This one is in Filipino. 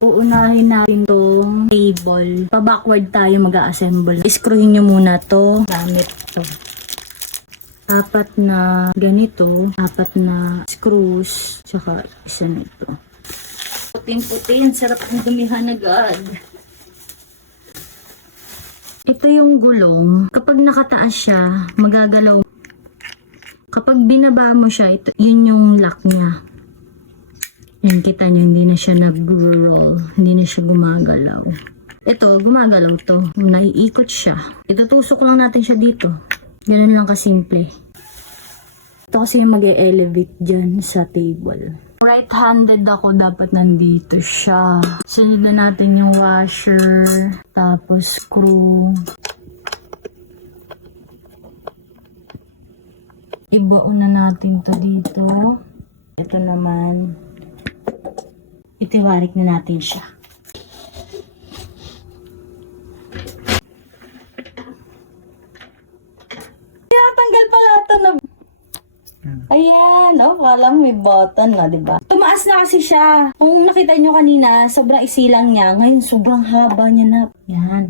Uunahin natin tong table. Pa-backward tayo mag-a-assemble. Screwin nyo muna to. Gamit to. 4 na ganito. 4 na screws. Tsaka isa nito. Puting-puti. Ang sarap ng dumihan agad. Ito yung gulong. Kapag nakataas siya, magagalaw. Kapag binaba mo siya, yun yung lock niya. Yan, kita nyo, hindi na siya nag-roll. Hindi na siya gumagalaw. Ito, gumagalaw to. Naiikot siya. Itutusok lang natin siya dito. Ganun lang kasimple. Ito kasi yung mag-e-elevate dyan sa table. Right-handed ako, dapat nandito siya. Sunod na natin yung washer, tapos screw. Ibaon na natin to dito. Ito naman, itiwarik na natin siya. Tanggal pala ito na. Ayan, oh, kala mo may button na, diba? Tumaas na kasi siya. Kung nakita nyo kanina, sobrang isilang niya. Ngayon, sobrang haba niya na. Yan.